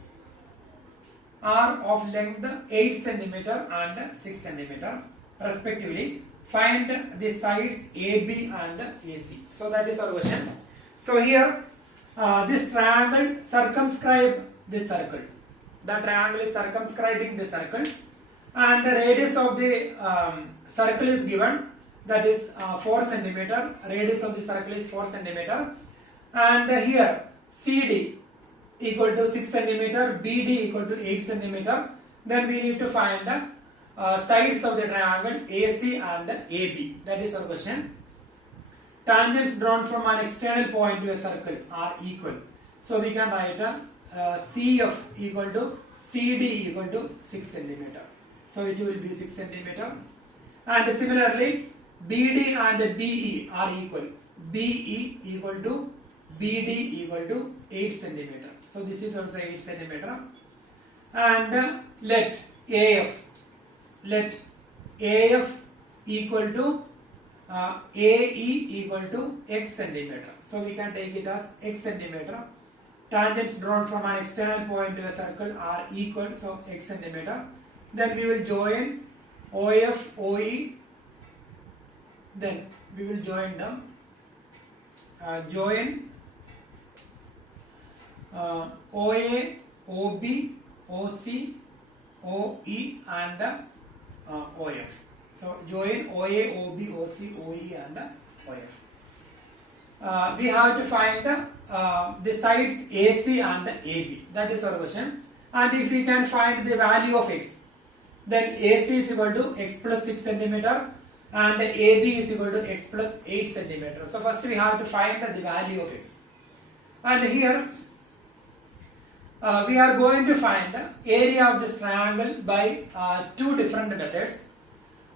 are of length 8 centimeter and 6 centimeter respectively. Find the sides AB and AC. So that is our question. So here this triangle circumscribe the circle. The triangle is circumscribing the circle, and the radius of the circle is given, that is 4 centimeter. Radius of the circle is 4 centimeter, and here CD equal to 6 centimeter, BD equal to 8 centimeter. Then we need to find sides of the triangle AC and AB. That is our question. Tangents drawn from an external point to a circle are equal. So we can write CF equal to CD equal to 6 centimeter. So it will be 6 centimeter. And similarly, BD and BE are equal. BE equal to BD equal to 8 centimeter. So this is also 8 centimeter. And let AF equal to AE equal to X centimeter. So we can take it as X centimeter. Tangents drawn from an external point to a circle are equal, so X centimeter. Then we will join OF, OE. Then we will join them. Join OA, OB, OC, OE and OF. So join OA, OB, OC, OE and OF. We have to find the sides AC and AB. That is our question. And if we can find the value of X, then AC is equal to X plus 6 centimeter and AB is equal to X plus 8 centimeter. So first we have to find the value of X. And here we are going to find the area of this triangle by two different methods.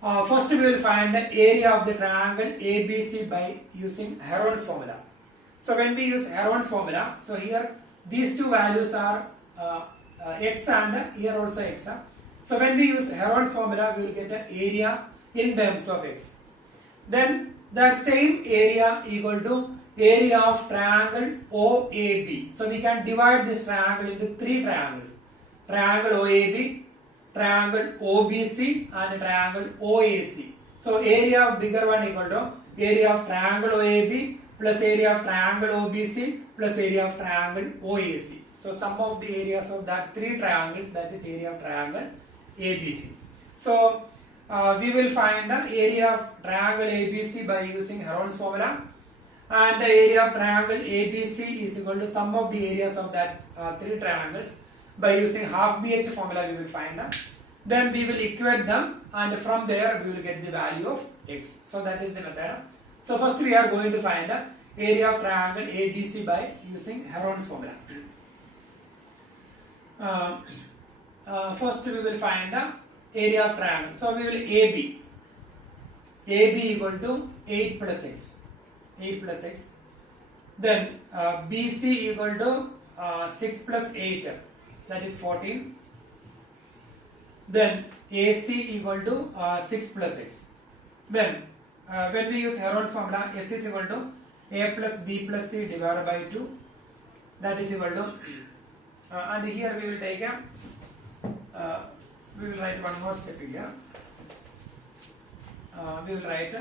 First we will find the area of the triangle ABC by using Heron's formula. So when we use Heron's formula, so here these two values are X and here also X. So when we use Heron's formula, we will get an area in terms of X. Then that same area equal to area of triangle OAB. So we can divide this triangle into three triangles. Triangle OAB, triangle OBC and triangle OAC. So area of bigger one equal to area of triangle OAB plus area of triangle OBC plus area of triangle OAC. So sum of the areas of that three triangles, that is area of triangle ABC. So we will find the area of triangle ABC by using Heron's formula, and the area of triangle ABC is equal to sum of the areas of that three triangles. By using half BH formula we will find that. Then we will equate them, and from there we will get the value of X. So that is the method. So first we are going to find the area of triangle ABC by using Heron's formula. First we will find the area of triangle. So we will AB equal to 8 plus X. 8 plus X. Then BC equal to 6 plus 8, that is 14. Then AC equal to 6 plus X. Then when we use Heron's formula, S is equal to A plus B plus C divided by 2, that is equal to and here we will take a we will write one more step here. We will write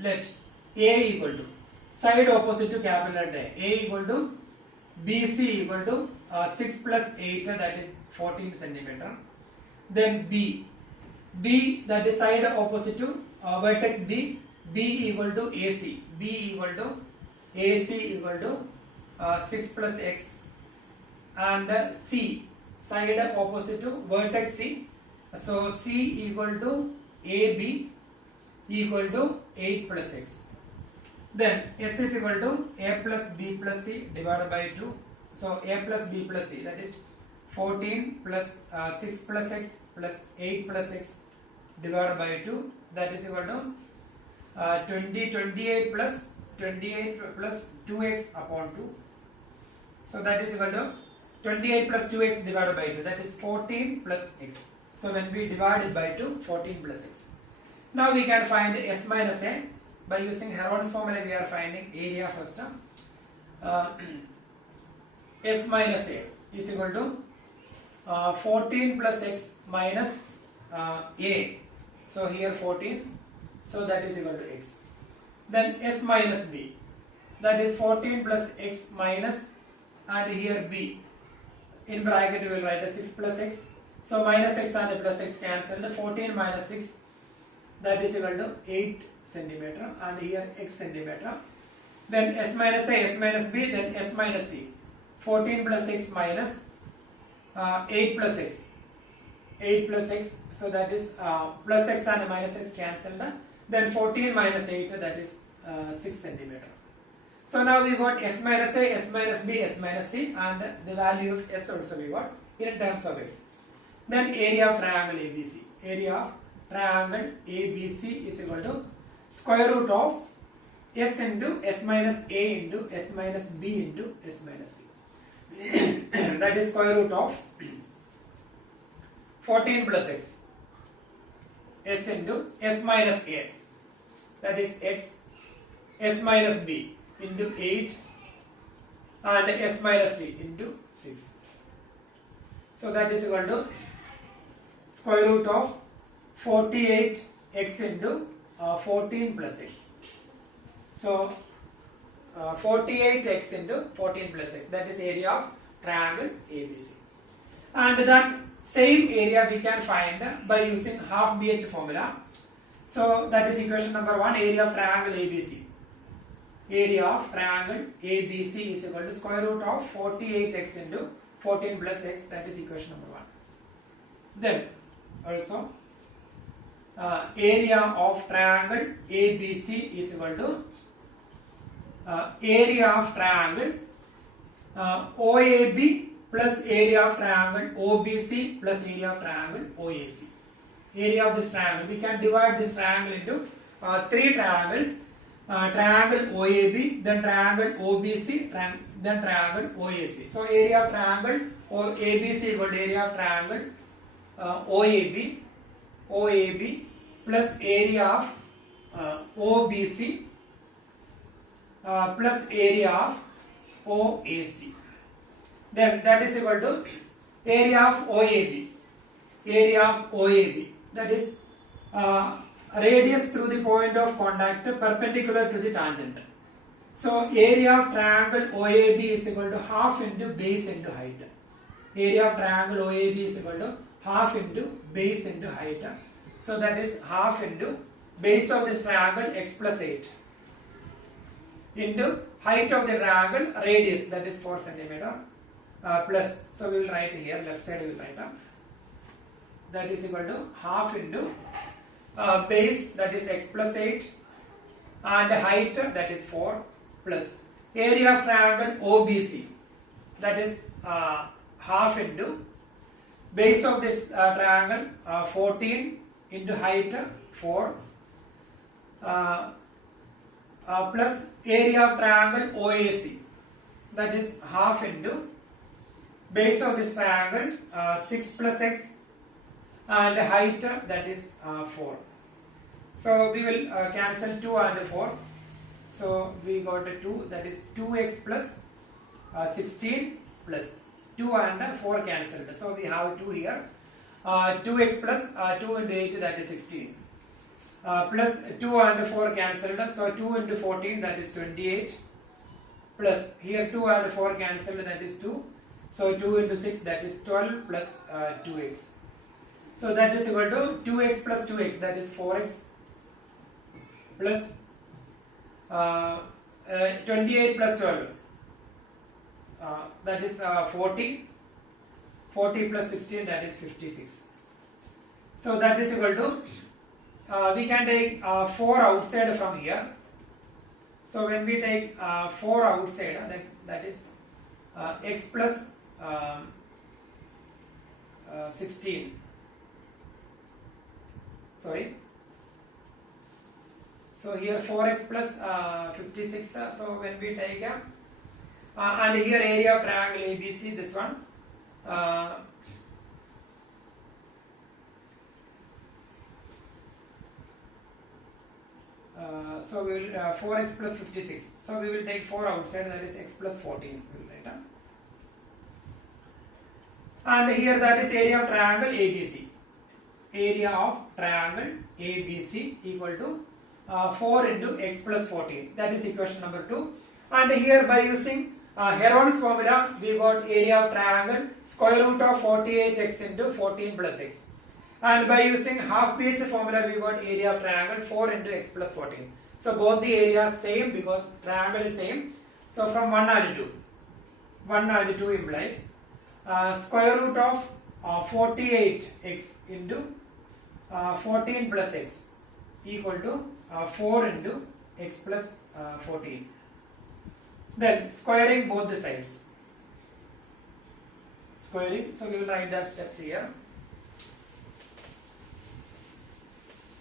let A equal to side opposite to capital letter A equal to BC equal to 6 plus 8, that is 14 centimeter. Then B that is side opposite to vertex B equal to AC. B equal to AC equal to 6 plus X. And C side opposite to vertex C. So C equal to AB equal to 8 plus X. Then S is equal to A plus B plus C divided by 2. So A plus B plus C, that is 14 plus 6 plus X plus 8 plus X divided by 2, that is equal to 28 plus 28 plus 2x upon 2. So that is equal to 28 plus 2x divided by 2. That is 14 plus x. So when we divide it by 2, 14 plus x. Now we can find s minus a. By using Heron's formula, we are finding area first. S minus a is equal to 14 plus x minus a. So here 14. So that is equal to x. Then s minus b. That is 14 plus x minus, and here b. In bracket we will write a 6 plus x. So minus x and plus x cancelled. 14 minus 6, that is equal to 8 centimeter, and here x centimeter. Then s minus a, s minus b, then s minus c. 14 plus x minus 8 plus x. 8 plus x, so that is plus x and minus x cancelled. Then 14 minus 8, that is 6 centimeter. So now we got s minus a, s minus b, s minus c, and the value of s also we got in terms of x. Then area of triangle ABC. Area of triangle ABC is equal to square root of s into s minus a into s minus b into s minus c. That is square root of 14 plus x, s into s minus a, that is x, s minus b into 8, and s minus c into 6. So that is equal to square root of 48x into 14 plus x. So 48x into 14 plus x, that is area of triangle ABC. And that same area we can find by using half BH formula. So that is equation number 1, area of triangle ABC. Area of triangle ABC is equal to square root of 48x into 14 plus x, that is equation number 1. Then also area of triangle ABC is equal to area of triangle OAB plus area of triangle OBC plus area of triangle OAC. Area of this triangle, we can divide this triangle into 3 triangles. Triangle OAB, then triangle OBC, then triangle OAC. So area of triangle ABC equal to area of triangle OAB plus area of OBC plus area of OAC. Then that is equal to area of OAB. Area of OAB, that is radius through the point of contact perpendicular to the tangent. So area of triangle OAB is equal to half into base into height. Area of triangle OAB is equal to half into base into height. So that is half into base of this triangle x plus 8 into height of the triangle radius, that is 4 centimeter plus. So we will write here, left side we will write up. That is equal to half into base, that is x plus 8, and height, that is 4, plus area of triangle OBC, that is half into base of this triangle 14 into height 4 plus area of triangle OAC, that is half into base of this triangle 6 plus x, and height, that is 4. So we will cancel 2 and 4. So we got a 2, that is 2x plus 16 plus 2 and 4 cancelled. So we have 2 here. 2x plus 2 into 8, that is 16. Plus 2 and 4 cancelled. So 2 into 14, that is 28. Plus here 2 and 4 cancelled, that is 2. So 2 into 6, that is 12 plus 2x. So that is equal to 2x plus 2x, that is 4x, plus 28 plus 12, that is 40. 40 plus 16, that is 56. So that is equal to, we can take 4 outside from here. So when we take 4 outside, that is x plus 16. Sorry. So here 4x plus 56. So when we take and here area of triangle ABC, this one. So we will 4x plus 56. So we will take 4 outside, that is x plus 14. We will write. And here that is area of triangle ABC. Area of triangle ABC equal to 4 into x plus 14. That is equation number 2. And here by using Heron's formula, we got area of triangle square root of 48x into 14 plus x. And by using half BH formula, we got area of triangle 4 into x plus 14. So both the areas same because triangle is same. So from 1 and 2. 1 and 2 implies square root of 48x into 14 plus x equal to 4 into x plus 14. Then squaring both the sides. Squaring, so we will write that steps here.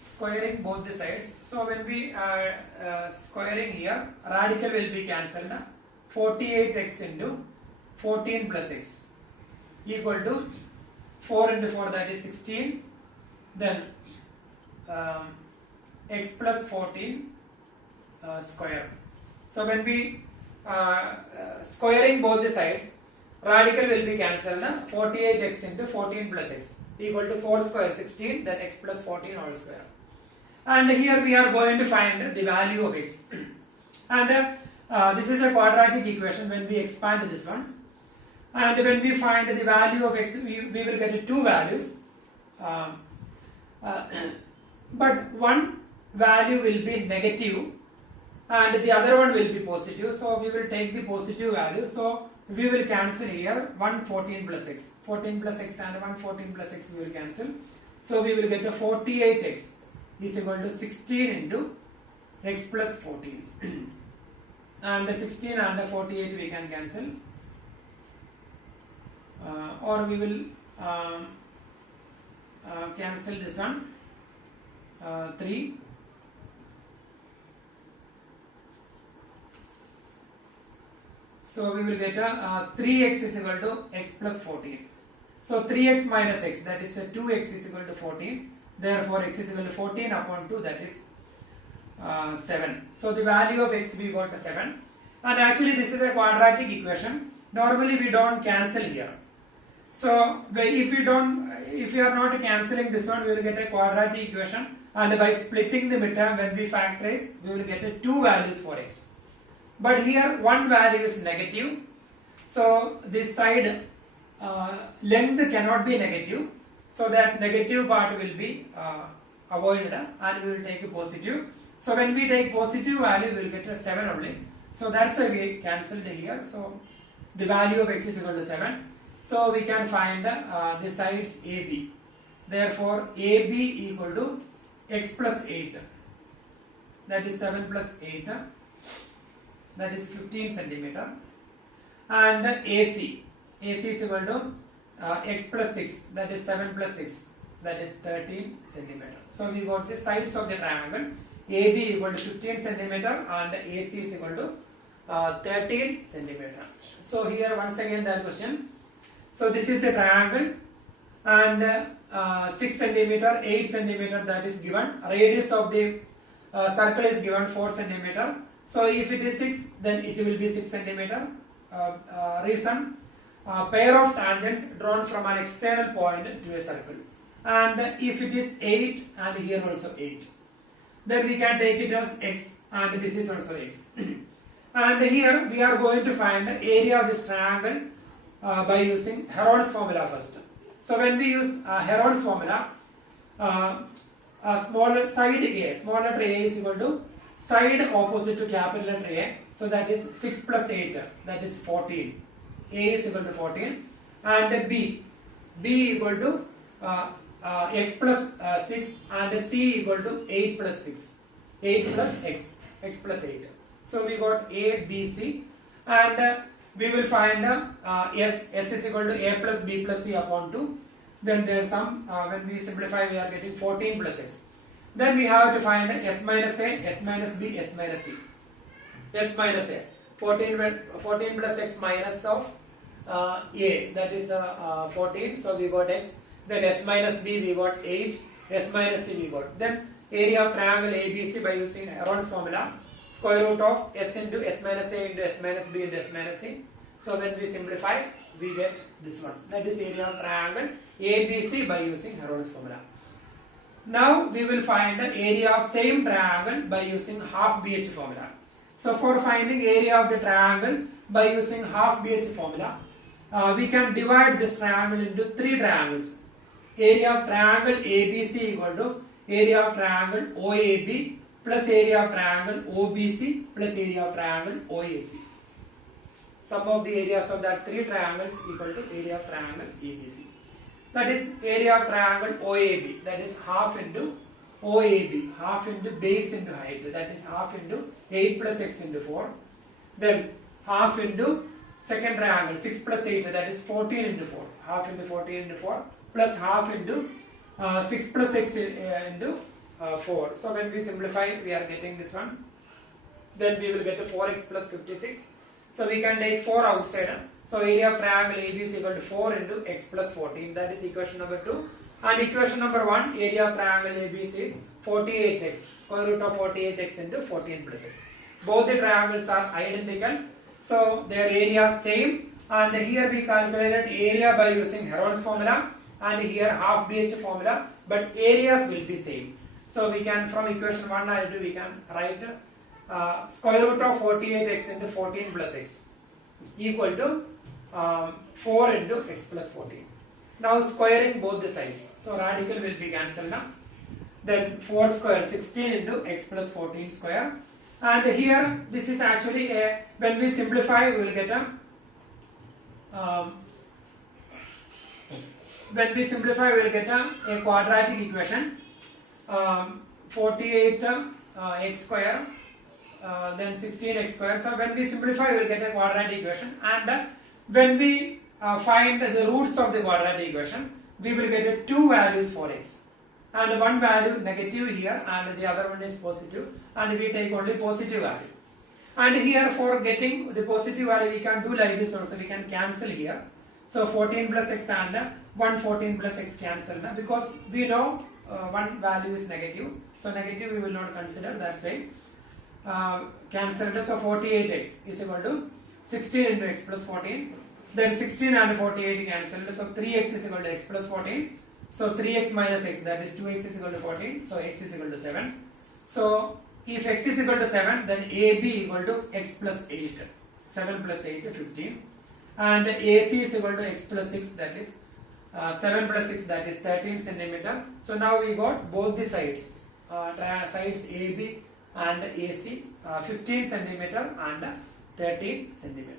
Squaring both the sides. So when we squaring here, radical will be cancelled. 48x into 14 plus x equal to 4 into 4, that is 16. Then x plus 14 square. So when we squaring both the sides, radical will be cancelled. 48x into 14 plus x equal to 4 square 16, then x plus 14 all square. And here we are going to find the value of x. And this is a quadratic equation when we expand this one. And when we find the value of x, we will get two values. But one value will be negative and the other one will be positive. So we will take the positive value. So we will cancel here 1 14 plus x. 14 plus x and 1 14 plus x we will cancel. So we will get a 48x is equal to 16 into x plus 14. And 16 and 48 we can cancel. Or we will cancel this one. 3. So we will get a 3x is equal to x plus 14. So 3x minus x, that is 2x is equal to 14. Therefore x is equal to 14 upon 2, that is 7. So the value of x we got 7. And actually this is a quadratic equation. Normally we don't cancel here. So if we are not cancelling this one, we will get a quadratic equation. And by splitting the midterm, when we factorize, we will get two values for x. But here one value is negative. So this side length cannot be negative. So that negative part will be avoided and we will take a positive. So when we take positive value, we will get a 7 only. So that's why we cancelled here. So the value of x is equal to 7. So we can find the sides AB. Therefore AB equal to x plus 8. That is 7 plus 8. That is 15 centimeter. And AC is equal to x plus 6. That is 7 plus 6. That is 13 centimeter. So we got the sides of the triangle. AB equal to 15 centimeter and AC is equal to 13 centimeter. So here once again the question. So this is the triangle and 6 centimeter, 8 centimeter that is given. Radius of the circle is given 4 centimeter. So if it is 6, then it will be 6 centimeter. Reason, pair of tangents drawn from an external point to a circle. And if it is 8 and here also 8, then we can take it as x and this is also x. And here we are going to find the area of this triangle by using Heron's formula first. So when we use Heron's formula, small side A, small letter A is equal to side opposite to capital letter A. So that is 6 plus 8, that is 14. A is equal to 14. And B equal to x plus 6 and C equal to 8 plus 6. 8 plus x plus 8. So we got A, B, C and we will find S is equal to A plus B plus C upon 2. Then there is some, when we simplify we are getting 14 plus x. Then we have to find S minus A, S minus B, S minus C. S minus A, 14 plus X minus of A, that is 14, so we got X. Then S minus B we got 8, S minus C we got. Then area of triangle ABC by using Heron's formula, square root of S into S minus A into S minus B into S minus C. So when we simplify, we get this one. That is area of triangle ABC by using Heron's formula. Now we will find the area of same triangle by using half BH formula. So for finding area of the triangle by using half BH formula, we can divide this triangle into three triangles. Area of triangle ABC equal to area of triangle OAB plus area of triangle OBC plus area of triangle OAC. Sum of the areas of that three triangles equal to area of triangle ABC. That is area of triangle OAB, that is half into OAB, half into base into height, that is half into 8 plus x into 4. Then half into second triangle 6 plus 8, that is 14 into 4, half into 14 into 4 plus half into 6 plus x into 4. So when we simplify, we are getting this one. Then we will get to 4x plus 56. So we can take 4 outside. So area of triangle AB is equal to 4 into x plus 14. That is equation number 2. And equation number 1, area of triangle ABC is 48x, square root of 48x into 14 plus x. Both the triangles are identical. So their area same. And here we calculated area by using Heron's formula. And here half BH formula. But areas will be same. So we can, from equation 1 and 2, we can write square root of 48x into 14 plus x equal to 4 into x plus 14. Now squaring both the sides. So radical will be cancelled now. Then 4 square, 16 into x plus 14 square. And here this is actually a, when we simplify we will get a quadratic equation. 48 x square, then 16x square. So when we simplify, we will get a quadratic equation. And when we find the roots of the quadratic equation, we will get two values for x. And one value negative here, and the other one is positive. And we take only positive value. And here for getting the positive value, we can do like this also. We can cancel here. So 14 plus x and 114 plus x cancel now, because we know one value is negative. So negative we will not consider, that's why cancelled. So 48x is equal to 16 into x plus 14. Then 16 and 48 cancelled. So 3x is equal to x plus 14. So 3x minus x, that is 2x is equal to 14. So x is equal to 7. So if x is equal to 7, then AB equal to x plus 8. 7 plus 8 is 15. And AC is equal to x plus 6, that is 7 plus 6, that is 13 centimeter. So now we got both the sides, sides AB and AC, 15 centimeter and 13 centimeter.